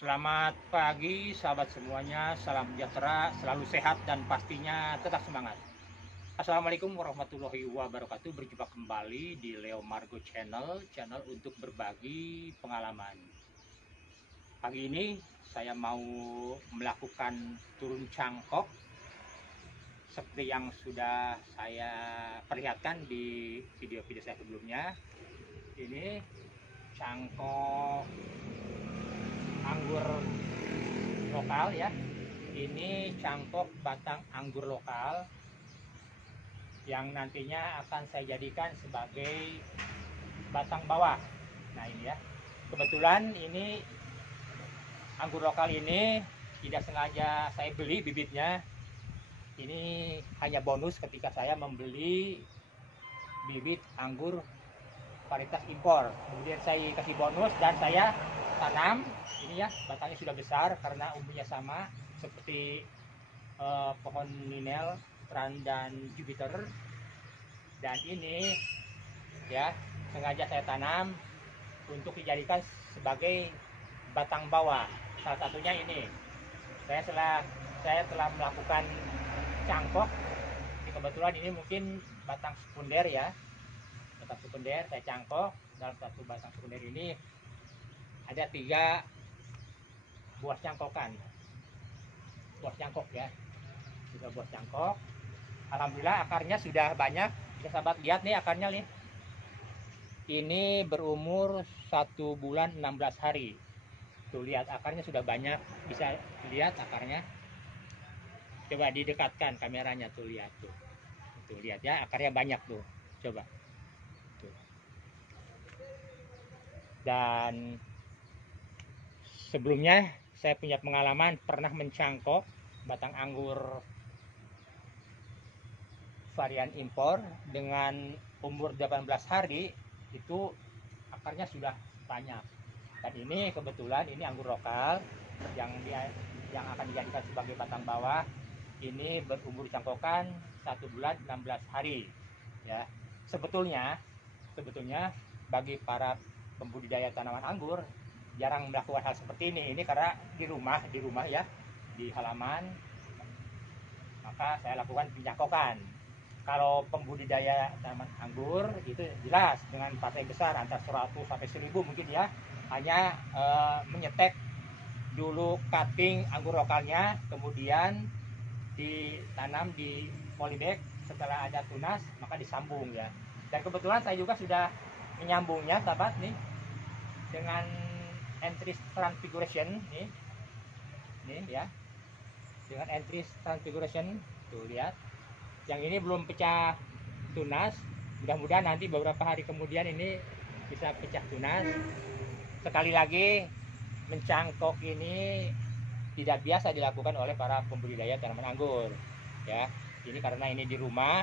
Selamat pagi sahabat semuanya, salam sejahtera, selalu sehat dan pastinya tetap semangat. Assalamualaikum warahmatullahi wabarakatuh. Berjumpa kembali di Leo Margo channel untuk berbagi pengalaman. Pagi ini saya mau melakukan turun cangkok seperti yang sudah saya perlihatkan di video-video saya sebelumnya. Ini cangkok anggur lokal ya. Ini cangkok batang anggur lokal yang nantinya akan saya jadikan sebagai batang bawah. Nah ini ya, kebetulan ini anggur lokal ini tidak sengaja saya beli bibitnya. Ini hanya bonus ketika saya membeli bibit anggur varietas impor. Kemudian saya kasih bonus dan saya tanam. Ini ya, batangnya sudah besar karena umurnya sama seperti pohon Ninel, Tran dan Jupiter. Dan ini ya sengaja saya tanam untuk dijadikan sebagai batang bawah. Salah satunya ini. Saya telah melakukan cangkok. Kebetulan ini mungkin batang sekunder ya. Batang sekunder saya cangkok. Dalam satu batang sekunder ini ada 3 buah cangkokan. Buah cangkok ya. 3 buah cangkok. Alhamdulillah akarnya sudah banyak. Bisa sahabat lihat nih akarnya nih. Ini berumur 1 bulan 16 hari. Tuh lihat akarnya sudah banyak. Bisa lihat akarnya. Coba didekatkan kameranya tuh lihat tuh. Tuh lihat ya, akarnya banyak tuh. Coba. Tuh. Dan sebelumnya saya punya pengalaman pernah mencangkok batang anggur varian impor dengan umur 18 hari itu akarnya sudah banyak. Dan ini kebetulan ini anggur lokal yang akan dijadikan sebagai batang bawah. Ini berumur cangkokan 1 bulan 16 hari ya. Sebetulnya bagi para pembudidaya tanaman anggur jarang melakukan hal seperti ini. Ini karena di rumah ya, di halaman, maka saya lakukan pencangkokan. Kalau pembudidaya tanaman anggur itu jelas dengan partai besar antara 100 sampai 1000 mungkin ya, hanya menyetek dulu cutting anggur lokalnya, kemudian ditanam di polybag. Setelah ada tunas maka disambung ya. Dan kebetulan saya juga sudah menyambungnya sahabat nih dengan entry transfiguration nih ya, dengan entry transfiguration tuh lihat. Yang ini belum pecah tunas, mudah-mudahan nanti beberapa hari kemudian ini bisa pecah tunas. Sekali lagi, mencangkok ini tidak biasa dilakukan oleh para pembudidaya tanaman anggur ya. Ini karena ini di rumah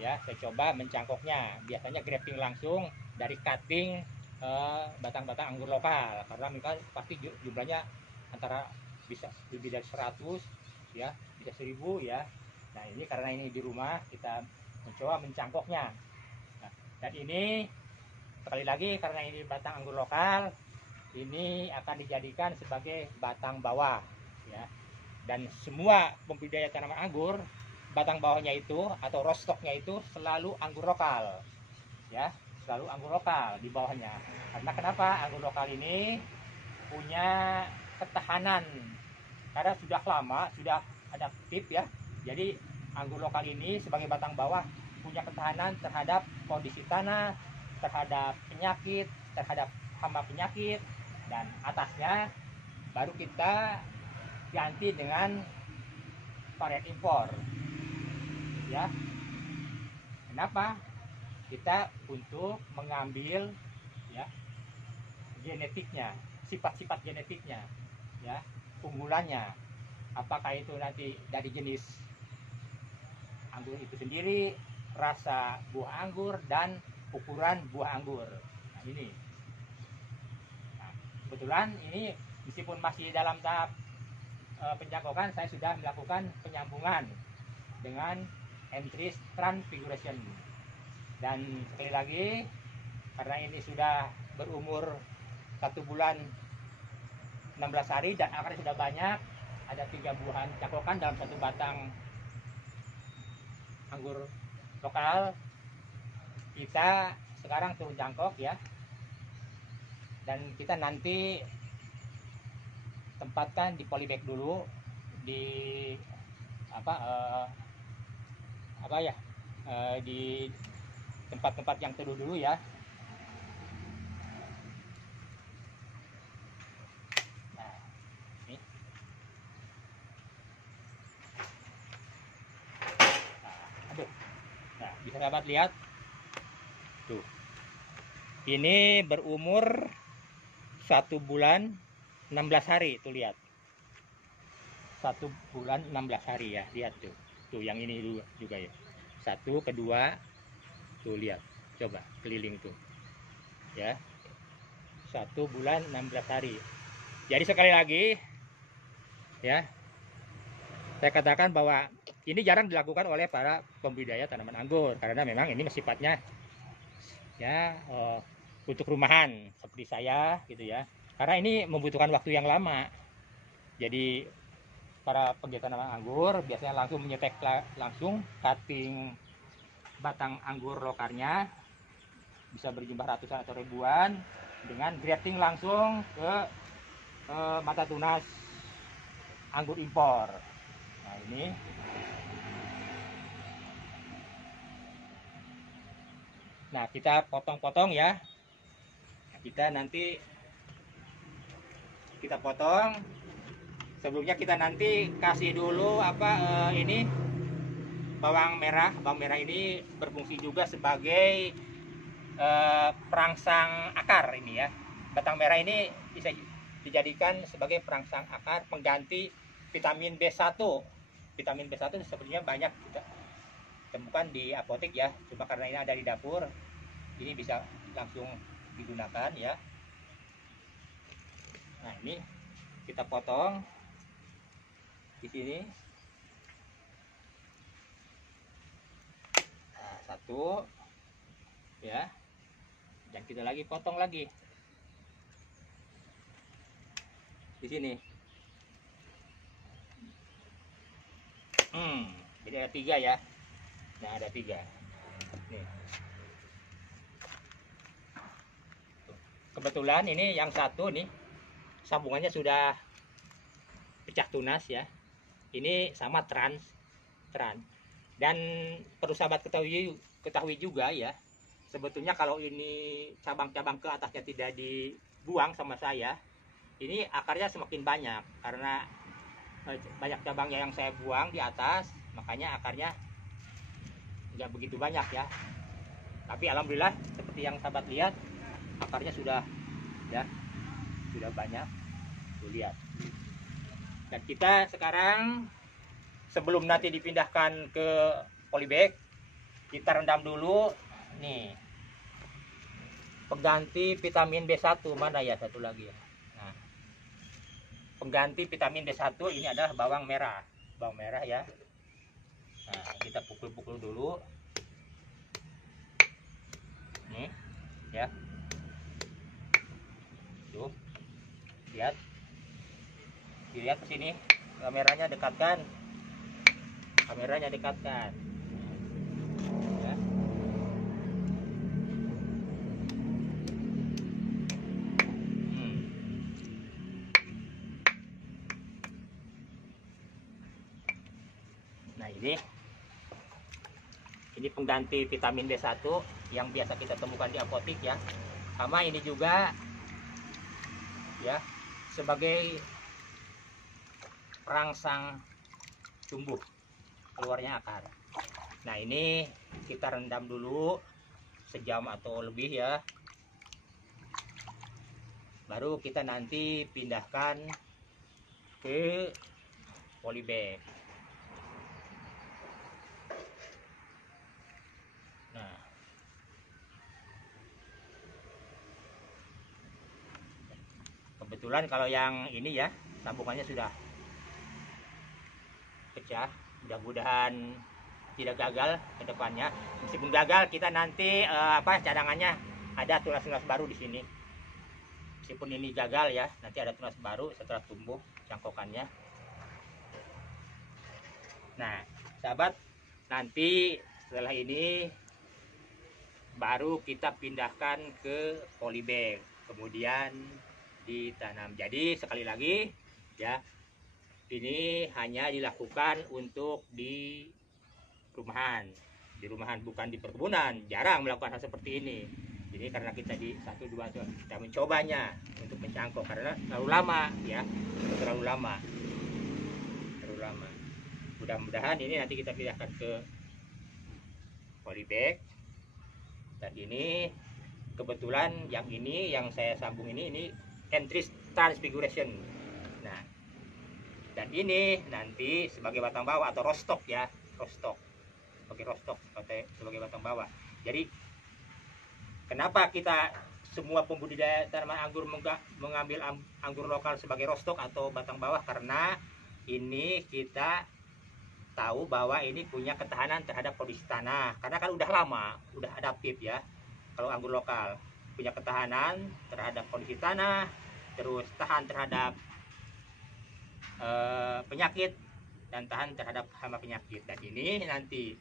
ya, saya coba mencangkoknya. Biasanya grafting langsung dari cutting batang-batang anggur lokal, karena mereka pasti jumlahnya antara bisa lebih dari 100 ya, bisa 1000 ya. Nah ini karena ini di rumah kita mencoba mencangkoknya. Nah, dan ini sekali lagi karena ini batang anggur lokal, ini akan dijadikan sebagai batang bawah ya. Dan semua pembudidaya tanaman anggur, batang bawahnya itu atau rostoknya itu selalu anggur lokal ya, selalu anggur lokal di bawahnya. Karena kenapa? Anggur lokal ini punya ketahanan karena sudah lama, sudah ada tip ya. Jadi anggur lokal ini sebagai batang bawah punya ketahanan terhadap kondisi tanah, terhadap penyakit, terhadap hama penyakit. Dan atasnya baru kita ganti dengan varian impor ya. Kenapa? Kita untuk mengambil ya genetiknya, sifat-sifat genetiknya ya, unggulannya. Apakah itu nanti dari jenis anggur itu sendiri, rasa buah anggur, dan ukuran buah anggur. Nah ini. Nah, kebetulan ini meskipun masih dalam tahap pencangkokan, saya sudah melakukan penyambungan dengan entry transfiguration. Dan sekali lagi, karena ini sudah berumur 1 bulan 16 hari dan akarnya sudah banyak. Ada 3 buahan cangkokan dalam satu batang anggur lokal. Kita sekarang turun jangkok ya, dan kita nanti tempatkan di polybag dulu di di tempat-tempat yang teduh dulu ya. Nah, ini. Nah, bisa sahabat lihat tuh, ini berumur 1 bulan 16 hari tuh, lihat 1 bulan 16 hari ya, lihat tuh yang ini juga ya, 1, kedua tuh, lihat, coba keliling tuh ya, 1 bulan 16 hari. Jadi sekali lagi ya, saya katakan bahwa ini jarang dilakukan oleh para pembudidaya tanaman anggur karena memang ini sifatnya ya untuk rumahan seperti saya gitu ya, karena ini membutuhkan waktu yang lama. Jadi para pegiat tanaman anggur biasanya langsung menyetek, langsung cutting batang anggur lokarnya, bisa berjumlah ratusan atau ribuan, dengan grafting langsung ke mata tunas anggur impor. Nah ini kita potong-potong ya. Kita nanti kita potong. Sebelumnya kita nanti kasih dulu ini bawang merah. Bawang merah ini berfungsi juga sebagai perangsang akar ini ya. Batang merah ini bisa dijadikan sebagai perangsang akar, pengganti vitamin B1. Vitamin B1 sebenarnya banyak kita temukan di apotek ya, cuma karena ini ada di dapur, ini bisa langsung digunakan ya. Nah ini kita potong di sini. Nah, 1 ya, dan kita lagi potong lagi di sini. Jadi ada 3 ya. Nah ada 3 nih. Kebetulan ini yang 1 nih sambungannya sudah pecah tunas ya. Ini sama trans. Dan perlu sahabat ketahui juga ya, sebetulnya kalau ini cabang-cabang ke atasnya tidak dibuang sama saya, ini akarnya semakin banyak karena banyak cabangnya yang saya buang di atas, makanya akarnya nggak begitu banyak ya. Tapi alhamdulillah seperti yang sahabat lihat, akarnya sudah banyak tuh, lihat. Dan kita sekarang sebelum nanti dipindahkan ke polybag, kita rendam dulu nih pengganti vitamin B1. Mana ya satu lagi ya. Nah, pengganti vitamin B1 ini adalah bawang merah ya. Nah, kita pukul-pukul dulu nih ya. Tuh, lihat ke sini, kameranya dekatkan ya. Nah ini pengganti vitamin B1 yang biasa kita temukan di apotek ya. Sama ini juga ya, sebagai perangsang tumbuh keluarnya akar. Nah ini kita rendam dulu sejam atau lebih ya, baru kita nanti pindahkan ke polybag. Nah kebetulan kalau yang ini ya sambungannya sudah pecah, mudah-mudahan tidak gagal ke depannya. Meskipun gagal, kita nanti cadangannya ada tunas-tunas baru di sini. meskipun ini gagal ya, nanti ada tunas baru setelah tumbuh cangkokannya. Nah sahabat, nanti setelah ini baru kita pindahkan ke polybag, kemudian ditanam. Jadi sekali lagi ya, ini hanya dilakukan untuk di rumahan, bukan di perkebunan. Jarang melakukan hal seperti ini. Jadi karena kita di 1, 2 tuh kita mencobanya untuk mencangkok karena terlalu lama ya, terlalu lama. Mudah-mudahan ini nanti kita pindahkan ke polybag. Dan ini kebetulan yang ini yang saya sambung ini Entris Transfiguration. Nah, dan ini nanti sebagai batang bawah atau rostok ya, sebagai batang bawah. Jadi kenapa kita semua pembudidaya tanaman anggur mengambil anggur lokal sebagai rostok atau batang bawah? Karena ini kita tahu bahwa ini punya ketahanan terhadap kondisi tanah, karena kan udah lama, udah adaptif ya. Kalau anggur lokal punya ketahanan terhadap kondisi tanah, terus tahan terhadap penyakit dan tahan terhadap hama penyakit. Dan ini nanti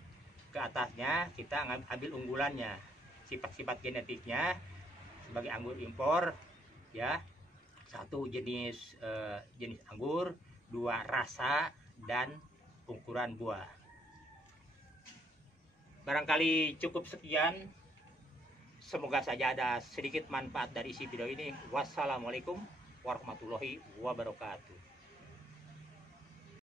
ke atasnya kita ambil unggulannya, sifat-sifat genetiknya sebagai anggur impor ya. 1 jenis anggur, 2 rasa, dan ukuran buah. Barangkali cukup sekian. Semoga saja ada sedikit manfaat dari isi video ini. Wassalamualaikum warahmatullahi wabarakatuh.